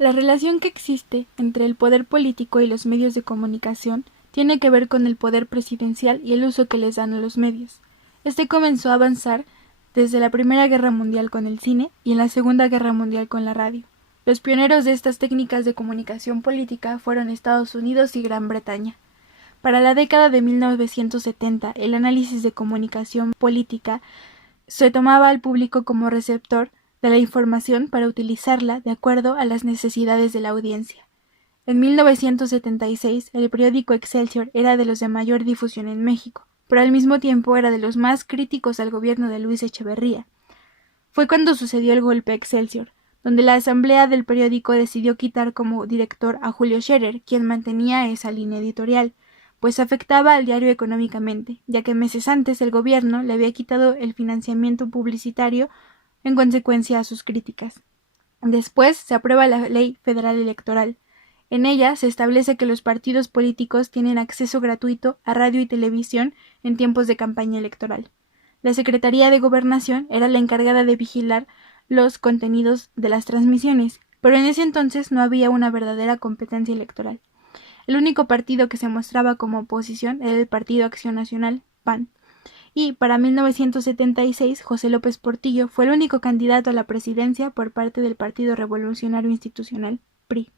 La relación que existe entre el poder político y los medios de comunicación tiene que ver con el poder presidencial y el uso que les dan a los medios. Este comenzó a avanzar desde la Primera Guerra Mundial con el cine y en la Segunda Guerra Mundial con la radio. Los pioneros de estas técnicas de comunicación política fueron Estados Unidos y Gran Bretaña. Para la década de 1970, el análisis de comunicación política se tomaba al público como receptor de la información para utilizarla de acuerdo a las necesidades de la audiencia. En 1976, el periódico Excelsior era de los de mayor difusión en México, pero al mismo tiempo era de los más críticos al gobierno de Luis Echeverría. Fue cuando sucedió el golpe Excelsior, donde la asamblea del periódico decidió quitar como director a Julio Scherer, quien mantenía esa línea editorial, pues afectaba al diario económicamente, ya que meses antes el gobierno le había quitado el financiamiento publicitario en consecuencia a sus críticas. Después se aprueba la Ley Federal Electoral. En ella se establece que los partidos políticos tienen acceso gratuito a radio y televisión en tiempos de campaña electoral. La Secretaría de Gobernación era la encargada de vigilar los contenidos de las transmisiones, pero en ese entonces no había una verdadera competencia electoral. El único partido que se mostraba como oposición era el Partido Acción Nacional, PAN. Y para 1976 José López Portillo fue el único candidato a la presidencia por parte del Partido Revolucionario Institucional, PRI.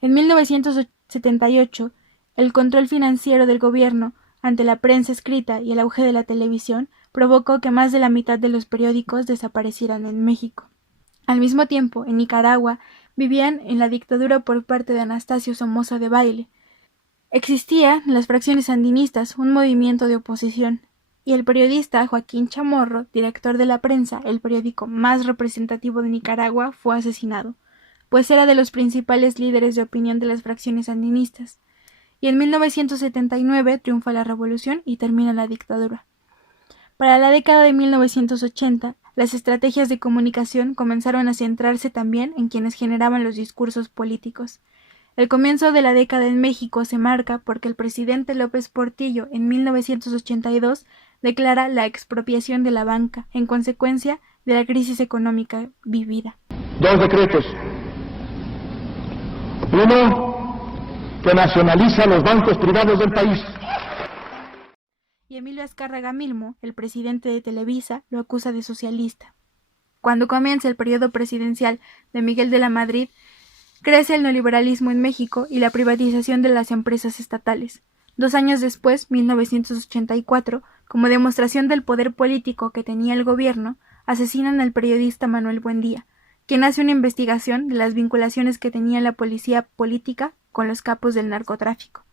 En 1978, el control financiero del gobierno ante la prensa escrita y el auge de la televisión provocó que más de la mitad de los periódicos desaparecieran en México. Al mismo tiempo, en Nicaragua vivían en la dictadura por parte de Anastasio Somoza Debayle. Existía en las fracciones sandinistas un movimiento de oposición, y el periodista Joaquín Chamorro, director de La Prensa, el periódico más representativo de Nicaragua, fue asesinado, pues era de los principales líderes de opinión de las fracciones sandinistas. Y en 1979 triunfa la revolución y termina la dictadura. Para la década de 1980, las estrategias de comunicación comenzaron a centrarse también en quienes generaban los discursos políticos. El comienzo de la década en México se marca porque el presidente López Portillo en 1982 declara la expropiación de la banca en consecuencia de la crisis económica vivida. Dos decretos. Uno, que nacionaliza los bancos privados del país. Y Emilio Azcárraga Milmo, el presidente de Televisa, lo acusa de socialista. Cuando comienza el periodo presidencial de Miguel de la Madrid, crece el neoliberalismo en México y la privatización de las empresas estatales. 2 años después, 1984, como demostración del poder político que tenía el gobierno, asesinan al periodista Manuel Buendía, quien hace una investigación de las vinculaciones que tenía la policía política con los capos del narcotráfico.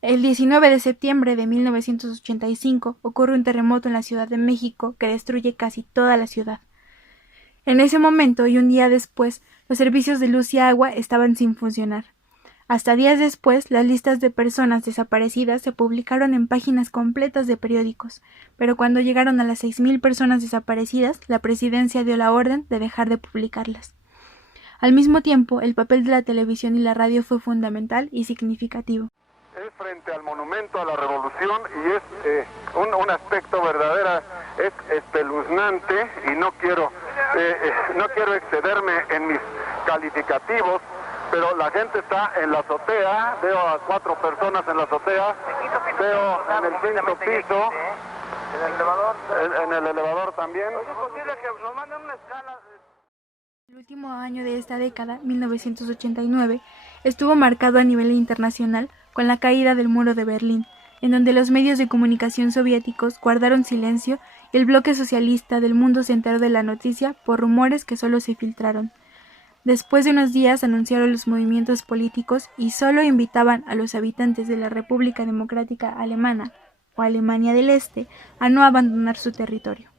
El 19 de septiembre de 1985 ocurre un terremoto en la Ciudad de México que destruye casi toda la ciudad. En ese momento y un día después, los servicios de luz y agua estaban sin funcionar. Hasta días después, las listas de personas desaparecidas se publicaron en páginas completas de periódicos, pero cuando llegaron a las 6,000 personas desaparecidas, la presidencia dio la orden de dejar de publicarlas. Al mismo tiempo, el papel de la televisión y la radio fue fundamental y significativo. Es frente al monumento a la revolución y es un aspecto verdadero, es espeluznante y no quiero excederme en mis calificativos, pero la gente está en la azotea, veo a 4 personas en la azotea, veo en el 5º piso, en el elevador también. ¿Es posible que nos manden una escala? El último año de esta década, 1989, estuvo marcado a nivel internacional con la caída del muro de Berlín, en donde los medios de comunicación soviéticos guardaron silencio y el bloque socialista del mundo se enteró de la noticia por rumores que solo se filtraron. Después de unos días anunciaron los movimientos políticos y solo invitaban a los habitantes de la República Democrática Alemana o Alemania del Este a no abandonar su territorio.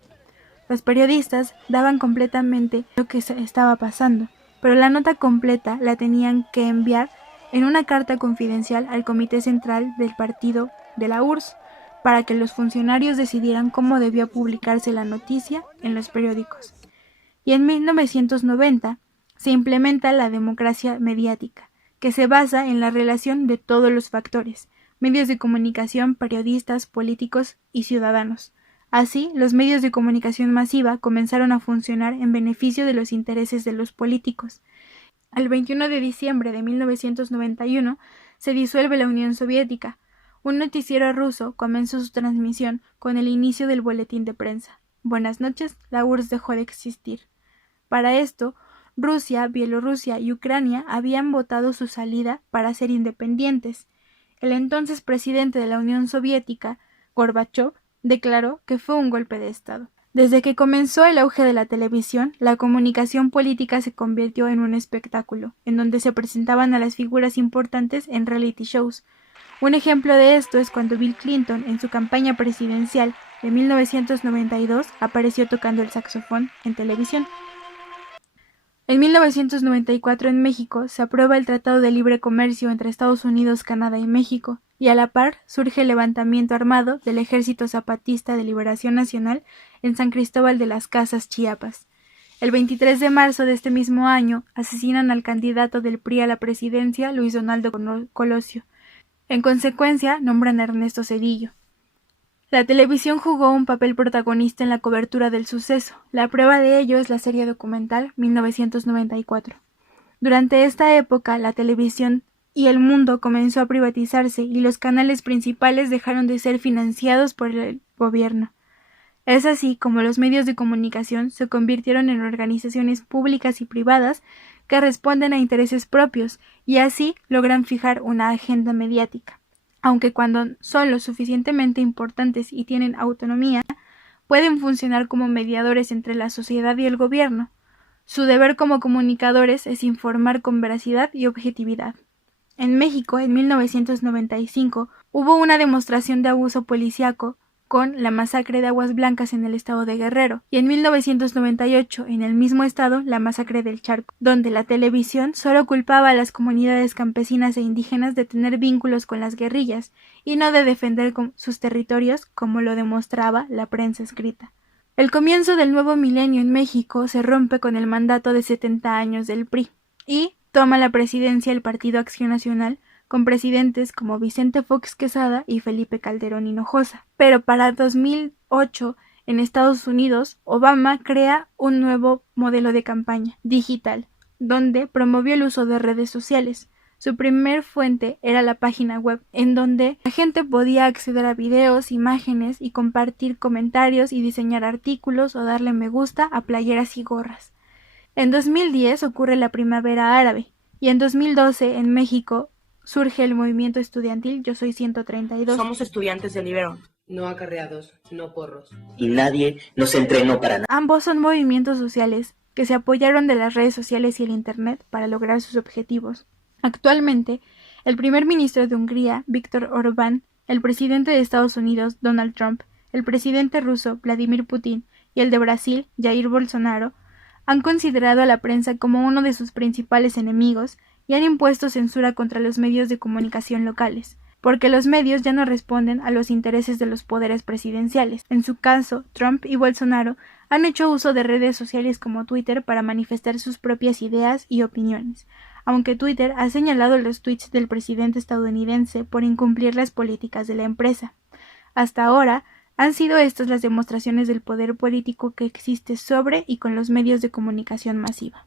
Los periodistas daban completamente lo que estaba pasando, pero la nota completa la tenían que enviar en una carta confidencial al Comité Central del Partido de la URSS para que los funcionarios decidieran cómo debía publicarse la noticia en los periódicos. Y en 1990 se implementa la democracia mediática, que se basa en la relación de todos los factores, medios de comunicación, periodistas, políticos y ciudadanos. Así, los medios de comunicación masiva comenzaron a funcionar en beneficio de los intereses de los políticos. El 21 de diciembre de 1991 se disuelve la Unión Soviética. Un noticiero ruso comenzó su transmisión con el inicio del boletín de prensa. Buenas noches, la URSS dejó de existir. Para esto, Rusia, Bielorrusia y Ucrania habían votado su salida para ser independientes. El entonces presidente de la Unión Soviética, Gorbachov, declaró que fue un golpe de Estado. Desde que comenzó el auge de la televisión, la comunicación política se convirtió en un espectáculo, en donde se presentaban a las figuras importantes en reality shows. Un ejemplo de esto es cuando Bill Clinton, en su campaña presidencial de 1992, apareció tocando el saxofón en televisión. En 1994 en México se aprueba el Tratado de Libre Comercio entre Estados Unidos, Canadá y México, y a la par surge el levantamiento armado del Ejército Zapatista de Liberación Nacional en San Cristóbal de las Casas, Chiapas. El 23 de marzo de este mismo año asesinan al candidato del PRI a la presidencia, Luis Donaldo Colosio. En consecuencia, nombran a Ernesto Zedillo. La televisión jugó un papel protagonista en la cobertura del suceso. La prueba de ello es la serie documental 1994. Durante esta época, la televisión y el mundo comenzó a privatizarse y los canales principales dejaron de ser financiados por el gobierno. Es así como los medios de comunicación se convirtieron en organizaciones públicas y privadas que responden a intereses propios y así logran fijar una agenda mediática. Aunque cuando son lo suficientemente importantes y tienen autonomía, pueden funcionar como mediadores entre la sociedad y el gobierno. Su deber como comunicadores es informar con veracidad y objetividad. En México, en 1995, hubo una demostración de abuso policíaco con la masacre de Aguas Blancas en el estado de Guerrero, y en 1998, en el mismo estado, la masacre del Charco, donde la televisión solo culpaba a las comunidades campesinas e indígenas de tener vínculos con las guerrillas, y no de defender sus territorios como lo demostraba la prensa escrita. El comienzo del nuevo milenio en México se rompe con el mandato de 70 años del PRI, y toma la presidencia el Partido Acción Nacional, con presidentes como Vicente Fox Quesada y Felipe Calderón Hinojosa. Pero para 2008, en Estados Unidos, Obama crea un nuevo modelo de campaña, digital, donde promovió el uso de redes sociales. Su primer fuente era la página web, en donde la gente podía acceder a videos, imágenes y compartir comentarios y diseñar artículos o darle me gusta a playeras y gorras. En 2010 ocurre la Primavera Árabe y en 2012 en México surge el movimiento estudiantil Yo Soy 132. Somos estudiantes del Ibero, no acarreados, no porros. Y nadie nos entrenó para nada. Ambos son movimientos sociales que se apoyaron de las redes sociales y el Internet para lograr sus objetivos. Actualmente, el primer ministro de Hungría, Viktor Orbán, el presidente de Estados Unidos, Donald Trump, el presidente ruso, Vladimir Putin, y el de Brasil, Jair Bolsonaro, han considerado a la prensa como uno de sus principales enemigos y han impuesto censura contra los medios de comunicación locales, porque los medios ya no responden a los intereses de los poderes presidenciales. En su caso, Trump y Bolsonaro han hecho uso de redes sociales como Twitter para manifestar sus propias ideas y opiniones, aunque Twitter ha señalado los tweets del presidente estadounidense por incumplir las políticas de la empresa. Hasta ahora, han sido estas las demostraciones del poder político que existe sobre y con los medios de comunicación masiva.